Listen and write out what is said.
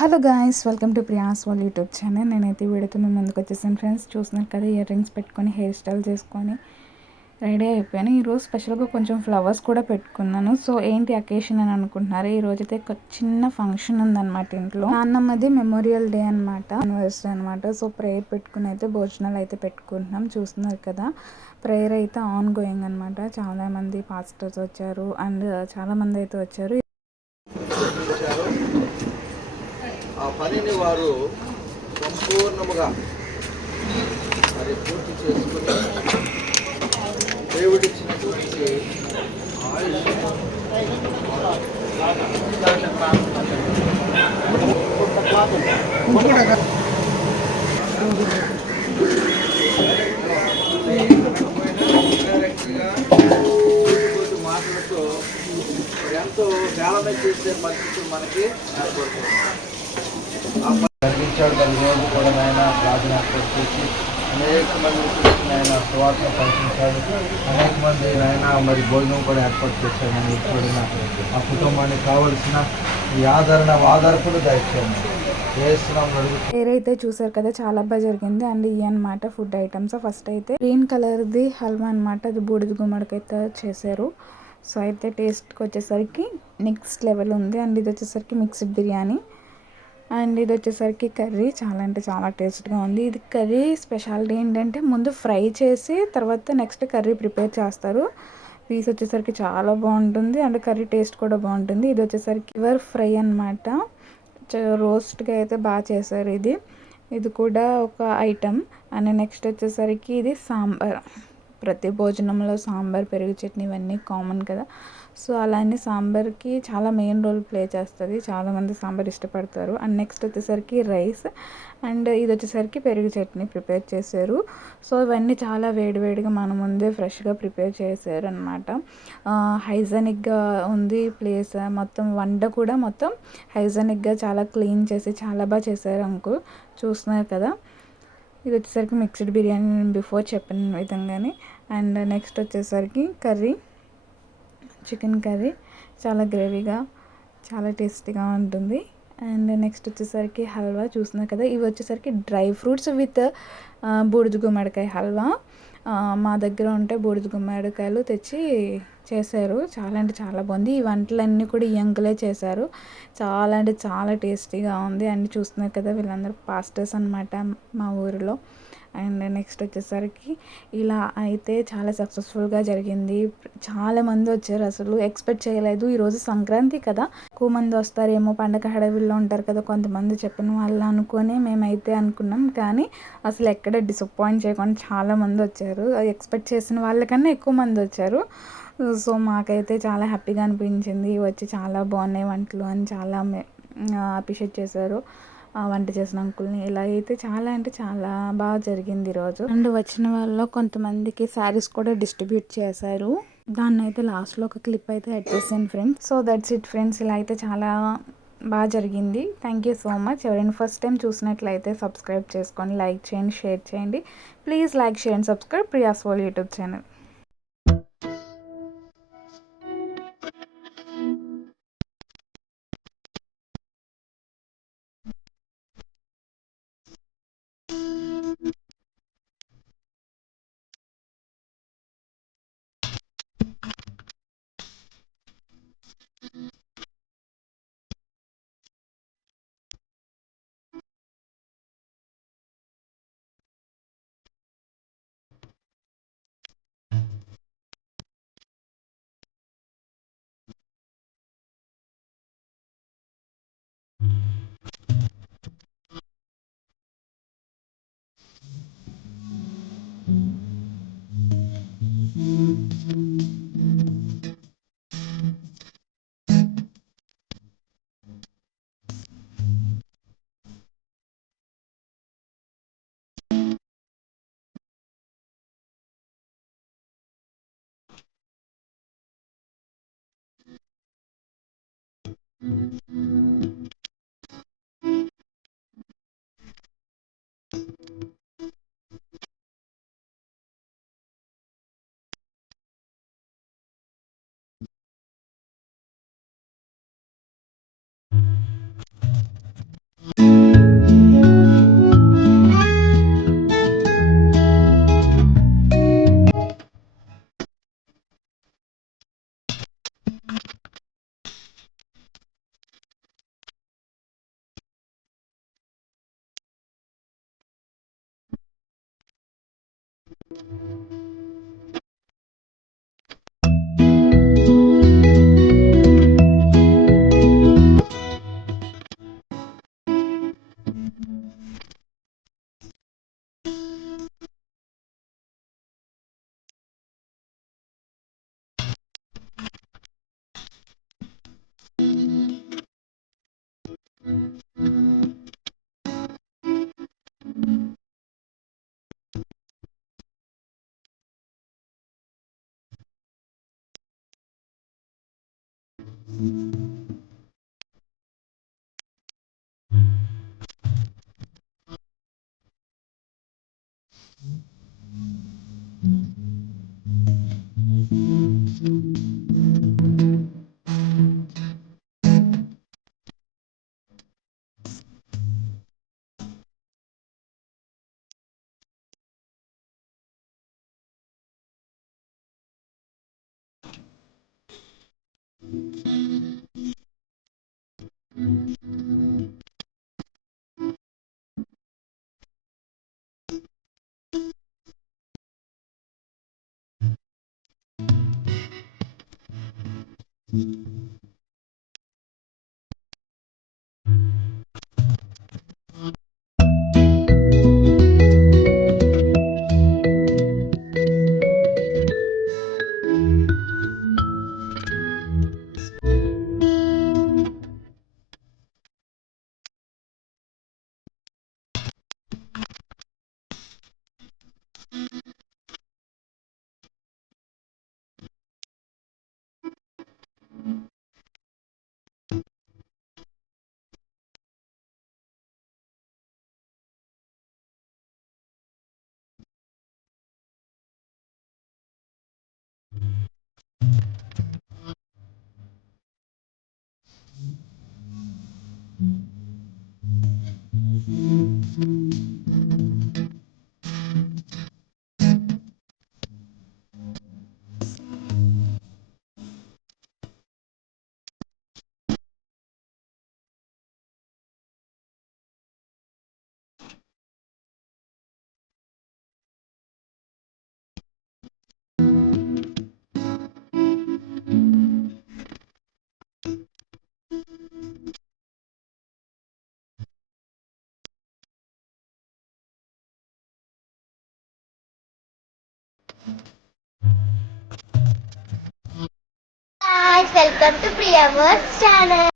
Hello guys, welcome to Priya's వాళ్ళ YouTube channel. నేనైతే వీడియోతో మేము ముందుకు వచ్చేసాను ఫ్రెండ్స్. చూస్తున్నారు కదా, ఇయర్ రింగ్స్ పెట్టుకొని హెయిర్ స్టైల్ చేసుకొని రెడీ అయిపోయాను. ఈరోజు స్పెషల్గా కొంచెం ఫ్లవర్స్ కూడా పెట్టుకున్నాను. సో ఏంటి అకేషన్ అని అనుకుంటున్నారు. ఈరోజు అయితే ఒక చిన్న ఫంక్షన్ ఉందన్నమాట ఇంట్లో. నాన్నమ్మది మెమోరియల్ డే అనమాట, యానివర్సరీ అనమాట. సో ప్రేయర్ పెట్టుకుని అయితే భోజనాలు అయితే పెట్టుకుంటున్నాం. చూస్తున్నారు కదా, ప్రేయర్ అయితే ఆన్ గోయింగ్ అనమాట. చాలామంది పాస్టర్స్ వచ్చారు అండ్ చాలామంది అయితే వచ్చారు. ఆ పనిని వారు సంపూర్ణముగా మరి పూర్తి చేసుకుని దేవుడిచ్చినటువంటి ఆయుష్ మాటలతో ఎంతో ధ్యానం చేసే పరిస్థితి మనకి ఏర్పడుతుంది. కనిపించాడు దాని రోజు కూడా నాయన ప్రార్థన ఏర్పాటు చేసి అనేక మంది ఆయన సువార్త పంపించాడు. అనేక మంది ఆయన మరి భోజనం కూడా ఏర్పాటు చేశాడు. మనం చూడిన ఆ కుటుంబానికి కావలసిన ఈ ఆదరణలు దయచేయండి. ఏరైతే చూసారు కదా, చాలా బాగా జరిగింది. అండ్ ఇవి అనమాట ఫుడ్ ఐటమ్స్. ఫస్ట్ అయితే గ్రీన్ కలర్ది హల్వా అనమాట, అది బూడిద గుమ్మడికైతే చేశారు. సో అయితే టేస్ట్కి వచ్చేసరికి నెక్స్ట్ లెవెల్ ఉంది. అండ్ ఇది వచ్చేసరికి మిక్స్డ్ బిర్యానీ. అండ్ ఇది వచ్చేసరికి కర్రీ చాలా అంటే చాలా టేస్ట్గా ఉంది. ఇది కర్రీ స్పెషాలిటీ ఏంటంటే ముందు ఫ్రై చేసి తర్వాత నెక్స్ట్ కర్రీ ప్రిపేర్ చేస్తారు. పీస్ వచ్చేసరికి చాలా బాగుంటుంది అండ్ కర్రీ టేస్ట్ కూడా బాగుంటుంది. ఇది వచ్చేసరికి లివర్ ఫ్రై అనమాట. రోస్ట్గా అయితే బాగా చేశారు. ఇది కూడా ఒక ఐటమ్. అండ్ నెక్స్ట్ వచ్చేసరికి ఇది సాంబార్. ప్రతి భోజనంలో సాంబార్, పెరుగు చట్నీ ఇవన్నీ కామన్ కదా. సో అలానే సాంబార్కి చాలా మెయిన్ రోల్ ప్లే చేస్తుంది. చాలామంది సాంబార్ ఇష్టపడతారు. అండ్ నెక్స్ట్ వచ్చేసరికి రైస్ అండ్ ఇది వచ్చేసరికి పెరుగు చట్నీ ప్రిపేర్ చేశారు. సో ఇవన్నీ చాలా వేడివేడిగా మన ముందే ఫ్రెష్గా ప్రిపేర్ చేశారు అనమాట. హైజెనిక్గా ఉంది ప్లేస్ మొత్తం. వంట కూడా మొత్తం హైజెనిక్గా చాలా క్లీన్ చేసి చాలా బాగా చేశారు అంకుల్. చూస్తున్నారు కదా, ఇది వచ్చేసరికి మిక్స్డ్ బిర్యానీ నేను బిఫోర్ చెప్పిన విధంగానే. అండ్ నెక్స్ట్ వచ్చేసరికి కర్రీ, చికెన్ కర్రీ చాలా గ్రేవీగా చాలా టేస్టీగా ఉంటుంది. అండ్ నెక్స్ట్ వచ్చేసరికి హల్వా చూస్తున్నారు కదా, ఇవి వచ్చేసరికి డ్రై ఫ్రూట్స్ విత్ బూడిద గుమ్మడికాయ హల్వా. మా దగ్గర ఉంటే బూడిద గుమ్మడికాయలు తెచ్చి చేశారు. చాలా అంటే చాలా బాగుంది. ఈ వంటలన్నీ కూడా ఈ అంకులే చేశారు. చాలా అంటే చాలా టేస్టీగా ఉంది. అండ్ చూస్తున్నారు కదా, వీళ్ళందరూ పాస్టర్స్ అనమాట మా ఊరిలో. అండ్ నెక్స్ట్ వచ్చేసరికి ఇలా అయితే చాలా సక్సెస్ఫుల్గా జరిగింది. చాలామంది వచ్చారు, అసలు ఎక్స్పెక్ట్ చేయలేదు. ఈరోజు సంక్రాంతి కదా, ఎక్కువ మంది వస్తారేమో, పండగ హడావిల్లో ఉంటారు కదా కొంతమంది చెప్పిన వాళ్ళు అనుకొని మేమైతే అనుకున్నాం. కానీ అసలు ఎక్కడ డిసప్పాయింట్ చేయకుండా చాలామంది వచ్చారు. ఎక్స్పెక్ట్ చేసిన వాళ్ళకన్నా ఎక్కువ మంది వచ్చారు. సో మాకైతే చాలా హ్యాపీగా అనిపించింది. వచ్చి చాలా బాగున్నాయి వంటలు అని చాలా అప్రిషియేట్ చేశారు వంట చేసిన అంకుల్ని. ఇలా అయితే చాలా అంటే చాలా బాగా జరిగింది ఈరోజు. అండ్ వచ్చిన వాళ్ళలో కొంతమందికి శారీస్ కూడా డిస్ట్రిబ్యూట్ చేశారు. దాన్ని అయితే లాస్ట్లో ఒక క్లిప్ అయితే యాడ్ చేశాను friends. So that's it friends. ఇలా అయితే చాలా బాగా జరిగింది. Thank you so much. ఎవరైనా ఫస్ట్ టైం చూసినట్లయితే సబ్స్క్రైబ్ చేసుకోండి, లైక్ చేయండి, షేర్ చేయండి. Please like, share and subscribe Priya's world YouTube channel. Guys, welcome to Priya's channel.